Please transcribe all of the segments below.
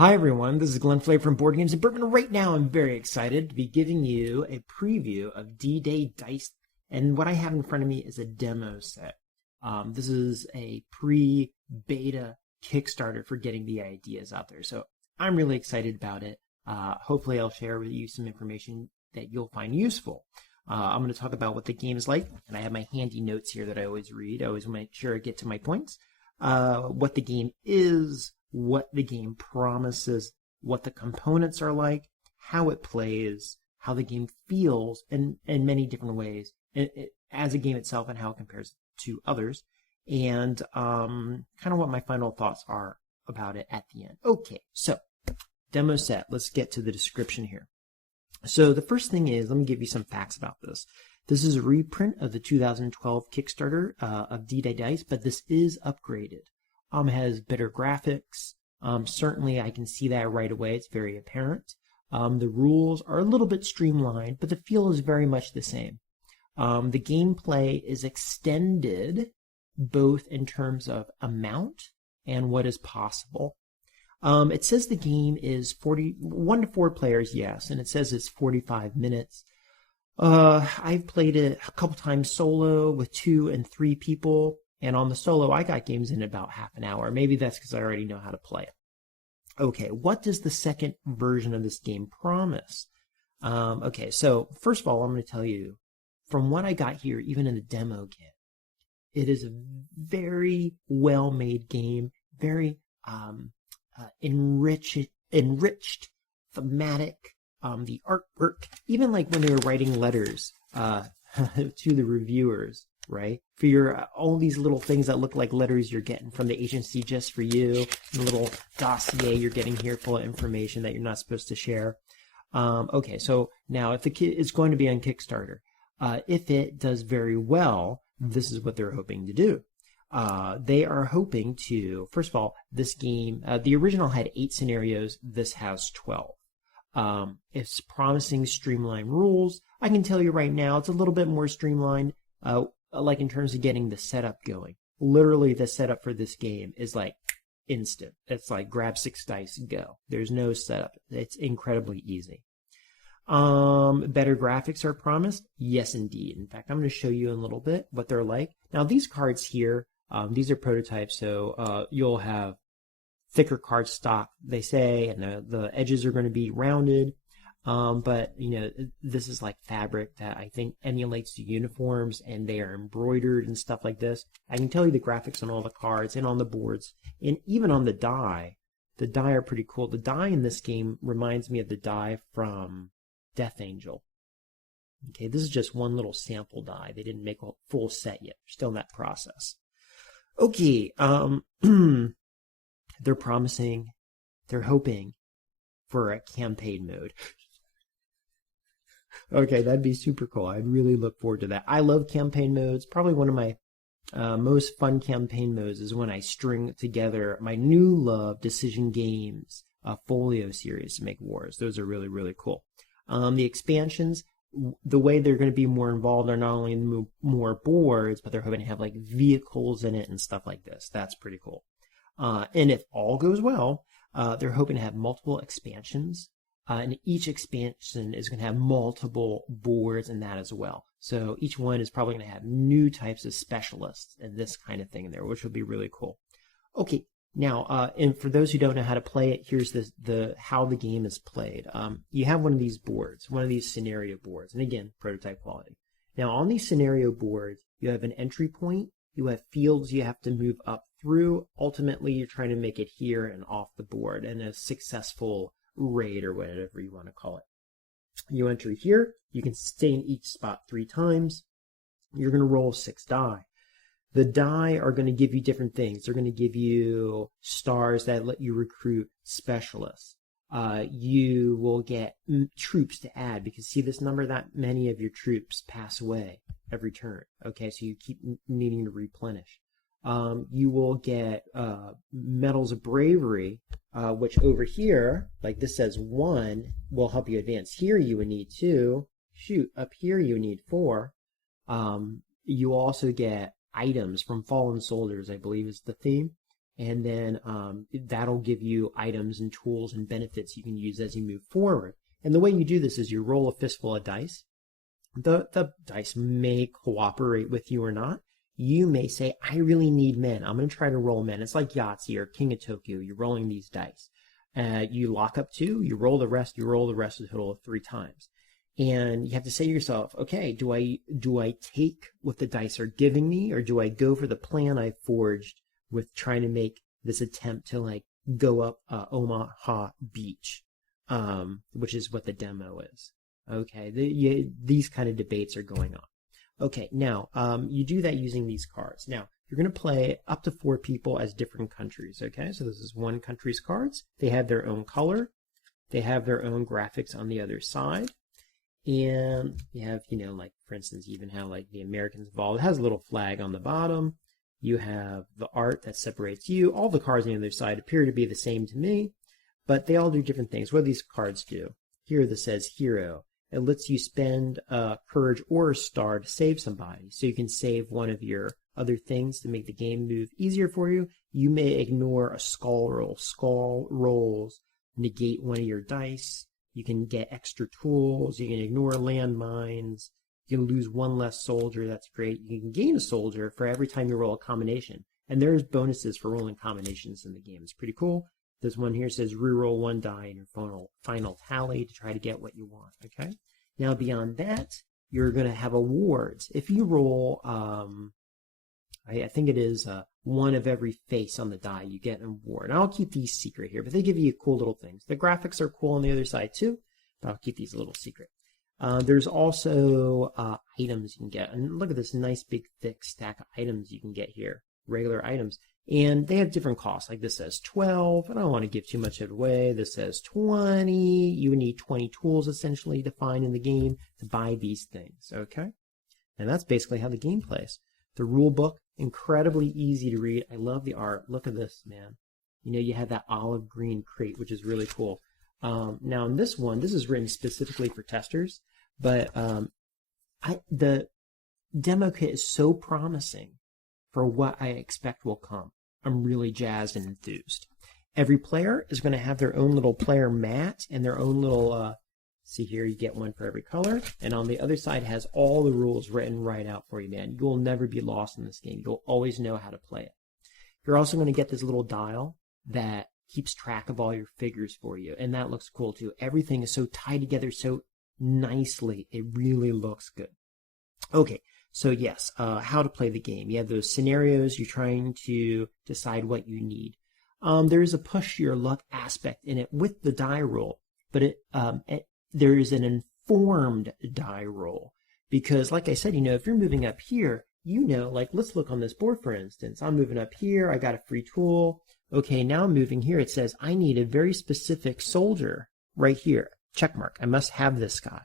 Hi everyone, this is Glenn Flay from Boardgames and Bourbon. Right now I'm very excited to be giving you a preview of D-Day Dice, and what I have in front of me is a demo set. This is a pre-beta Kickstarter for getting the ideas out there, so I'm really excited about it. Hopefully I'll share with you some information that you'll find useful. I'm going to talk about what the game is like, and I have my handy notes here that I always read. I always make sure I get to my points. What the game is, what the game promises, what the components are like, how it plays, how the game feels in many different ways as a game itself and how it compares to others, and kind of what my final thoughts are about it at the end. Okay, so demo set. Let's get to the description here. So the first thing is, let me give you some facts about this. This is a reprint of the 2012 Kickstarter of D-Day Dice, but this is upgraded. It has better graphics. Certainly I can see that right away. It's very apparent. The rules are a little bit streamlined, but the feel is very much the same. The gameplay is extended both in terms of amount and what is possible. It says the game is 1 to 4 players, yes, and it says it's 45 minutes. I've played it a couple times solo with 2 and 3 people. And on the solo, I got games in about half an hour. Maybe that's because I already know how to play it. Okay, what does the second version of this game promise? Okay, so first of all, I'm going to tell you, from what I got here, even in the demo kit, it is a very well-made game, very enriched, thematic. The artwork, even like when they were writing letters to the reviewers, right? For your all these little things that look like letters you're getting from the agency just for you, the little dossier you're getting here full of information that you're not supposed to share. Okay, so now if the kit is going to be on Kickstarter, if it does very well, this is what they're hoping to do. They are hoping to, first of all, this game, the original had 8 scenarios, this has 12. It's promising streamlined rules. I can tell you right now, it's a little bit more streamlined, like in terms of getting the setup going. Literally, the setup for this game is like instant. It's like grab 6 dice, go. There's no setup. It's incredibly easy. Better graphics are promised. Yes, indeed. In fact, I'm going to show you in a little bit what they're like. Now, these cards here, these are prototypes, so you'll have thicker cardstock, they say, and the edges are going to be rounded. But, you know, this is like fabric that I think emulates the uniforms, and they are embroidered and stuff like this. I can tell you the graphics on all the cards and on the boards, and even on the die. The die are pretty cool. The die in this game reminds me of the die from Death Angel. Okay, this is just one little sample die. They didn't make a full set yet. They're still in that process. Okay, they're promising, they're hoping for a campaign mode. Okay, that'd be super cool. I'd really look forward to that. I love campaign modes. Probably one of my most fun campaign modes is when I string together my new love Decision Games folio series to make wars. Those are really, really cool. The expansions, the way they're going to be more involved are not only more boards, but they're hoping to have like vehicles in it and stuff like this. That's pretty cool. And if all goes well, they're hoping to have multiple expansions, and each expansion is going to have multiple boards in that as well. So each one is probably going to have new types of specialists and this kind of thing in there, which will be really cool. Okay, now, and for those who don't know how to play it, here's how the game is played. You have one of these boards, one of these scenario boards, and again, prototype quality. Now, on these scenario boards, you have an entry point, you have fields you have to move up through. Ultimately, you're trying to make it here and off the board in a successful raid or whatever you want to call it. You enter here. You can stay in each spot 3 times. You're going to roll 6 die. The die are going to give you different things. They're going to give you stars that let you recruit specialists. You will get troops to add, because see this number, that many of your troops pass away every turn. Okay, so you keep needing to replenish. You will get medals of bravery, which over here, like this says 1, will help you advance. Here you would need 2. Shoot, up here you need 4. You also get items from fallen soldiers, I believe is the theme. and then that'll give you items and tools and benefits you can use as you move forward. And the way you do this is you roll a fistful of dice. The dice may cooperate with you or not. You may say, I really need men. I'm going to try to roll men. It's like Yahtzee or King of Tokyo. You're rolling these dice. You lock up 2, you roll the rest a total of 3 times. And you have to say to yourself, okay, do I take what the dice are giving me, or do I go for the plan I forged with trying to make this attempt to like go up Omaha Beach, which is what the demo is. Okay, these kind of debates are going on. Okay, now you do that using these cards. Now you're going to play up to 4 people as different countries. Okay, so this is one country's cards. They have their own color. They have their own graphics on the other side. And you have, like, for instance, you even have, like, the Americans involved. It has a little flag on the bottom. You have the art that separates you. All the cards on the other side appear to be the same to me, but they all do different things. What do these cards do? Here this says hero. It lets you spend courage or a star to save somebody. So you can save one of your other things to make the game move easier for you. You may ignore a skull roll. Skull rolls negate one of your dice. You can get extra tools. You can ignore landmines. You can lose 1 less soldier. That's great. You can gain a soldier for every time you roll a combination. And there's bonuses for rolling combinations in the game. It's pretty cool. This one here says reroll 1 die in your final tally to try to get what you want. Okay. Now beyond that, you're going to have awards. If you roll, I think it is 1 of every face on the die, you get an award. And I'll keep these secret here, but they give you cool little things. The graphics are cool on the other side too, but I'll keep these a little secret. There's also items you can get. And look at this nice big thick stack of items you can get here, regular items. And they have different costs. Like this says 12. I don't want to give too much of it away. This says 20. You would need 20 tools essentially to find in the game to buy these things. Okay? And that's basically how the game plays. The rule book, incredibly easy to read. I love the art. Look at this, man. You have that olive green crate, which is really cool. Now in this one, this is written specifically for testers, but the demo kit is so promising for what I expect will come. I'm really jazzed and enthused. Every player is going to have their own little player mat and their own little, see here, you get one for every color. And on the other side has all the rules written right out for you, man. You will never be lost in this game. You'll always know how to play it. You're also going to get this little dial that keeps track of all your figures for you. And that looks cool too. Everything is so tied together so nicely. It really looks good. Okay. So yes, how to play the game. You have those scenarios. You're trying to decide what you need. There is a push your luck aspect in it with the die roll, but there is an informed die roll because, like I said, if you're moving up here, like let's look on this board for instance. I'm moving up here. I got a free tool. Okay, now I'm moving here. It says I need a very specific soldier right here. Check mark. I must have this guy.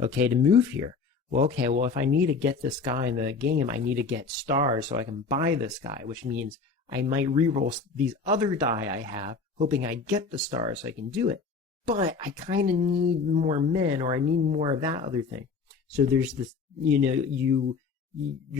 Okay, to move here. Well, if I need to get this guy in the game, I need to get stars so I can buy this guy, which means I might reroll these other die I have, hoping I get the stars so I can do it. But I kind of need more men, or I need more of that other thing. So there's this, you're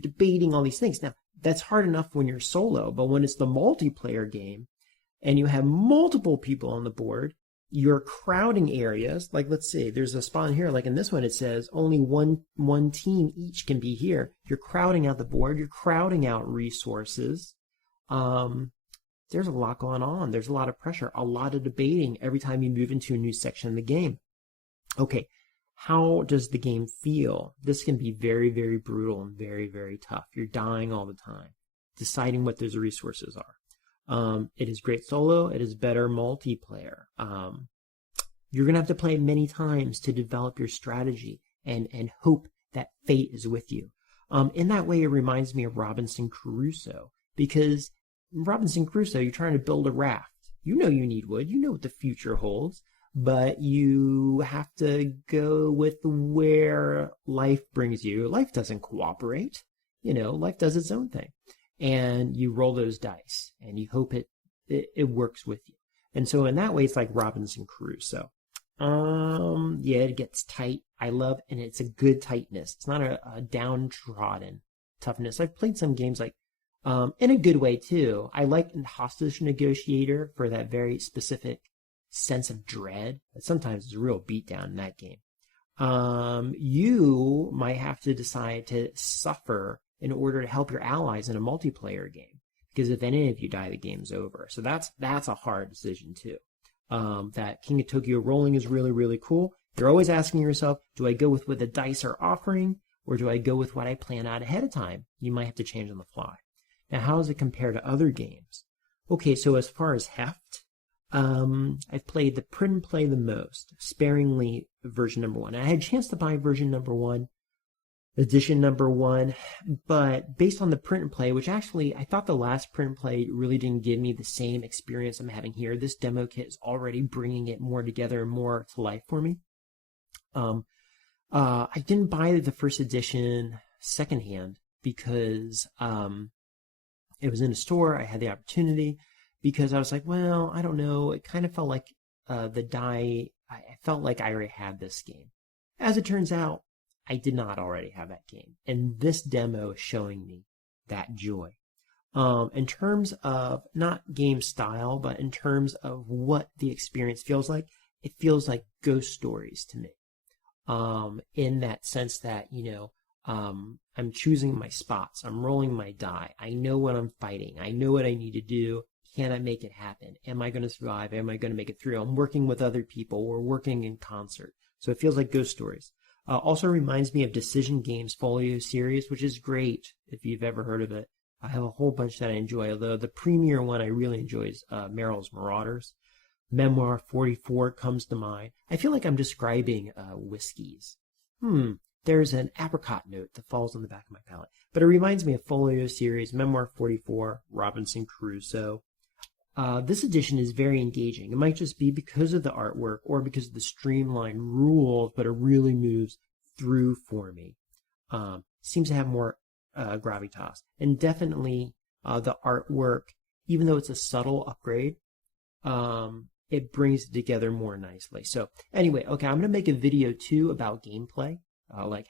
debating all these things. Now, that's hard enough when you're solo, but when it's the multiplayer game and you have multiple people on the board, you're crowding areas. Like, let's see, there's a spot in here, like in this one, it says only one team each can be here. You're crowding out the board. You're crowding out resources. There's a lot going on. There's a lot of pressure, a lot of debating every time you move into a new section of the game. Okay, how does the game feel? This can be very, very brutal and very, very tough. You're dying all the time, deciding what those resources are. It is great solo. It is better multiplayer. You're going to have to play it many times to develop your strategy and hope that fate is with you. In that way, it reminds me of Robinson Crusoe, because in Robinson Crusoe, you're trying to build a raft. You need wood. You know what the future holds, but you have to go with where life brings you. Life doesn't cooperate. Life does its own thing. And you roll those dice, and you hope it works with you. And so in that way, it's like Robinson Crusoe. Yeah, it gets tight. I love, and it's a good tightness. It's not a downtrodden toughness. I've played some games like, In a good way too. I like Hostage Negotiator for that very specific sense of dread. Sometimes it's a real beatdown in that game. You might have to decide to suffer in order to help your allies in a multiplayer game, because if any of you die, the game's over. So that's a hard decision too. That King of Tokyo rolling is really, really cool. You're always asking yourself, do I go with what the dice are offering, or do I go with what I plan out ahead of time? You might have to change on the fly. Now, how does it compare to other games? Okay, so as far as heft, I've played the print and play the most, sparingly version number 1. I had a chance to buy version number 1, edition number 1, but based on the print and play, which actually I thought the last print and play really didn't give me the same experience I'm having here. This demo kit is already bringing it more together and more to life for me. I didn't buy the first edition secondhand because it was in a store. I had the opportunity because I was like, well, I don't know. It kind of felt like the die. I felt like I already had this game. As it turns out, I did not already have that game, and this demo is showing me that joy. In terms of not game style, but in terms of what the experience feels like, it feels like ghost stories to me. In that sense that, I'm choosing my spots. I'm rolling my die. I know what I'm fighting. I know what I need to do. Can I make it happen? Am I going to survive? Am I going to make it through? I'm working with other people. We're working in concert. So it feels like ghost stories. Also reminds me of Decision Games Folio series, which is great if you've ever heard of it. I have a whole bunch that I enjoy, although the premier one I really enjoy is Merrill's Marauders. Memoir 44 comes to mind. I feel like I'm describing whiskeys. There's an apricot note that falls on the back of my palate. But it reminds me of Folio series, Memoir 44, Robinson Crusoe. This edition is very engaging. It might just be because of the artwork or because of the streamlined rules, but it really moves through for me. Seems to have more gravitas. And definitely the artwork, even though it's a subtle upgrade, it brings it together more nicely. So anyway, okay, I'm going to make a video too about gameplay, like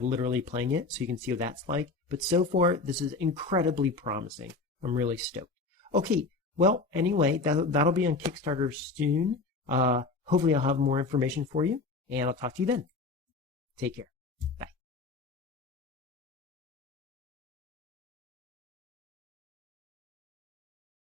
literally playing it, so you can see what that's like. But so far, this is incredibly promising. I'm really stoked. Okay, well, anyway, that'll be on Kickstarter soon. Hopefully I'll have more information for you, and I'll talk to you then. Take care. Bye.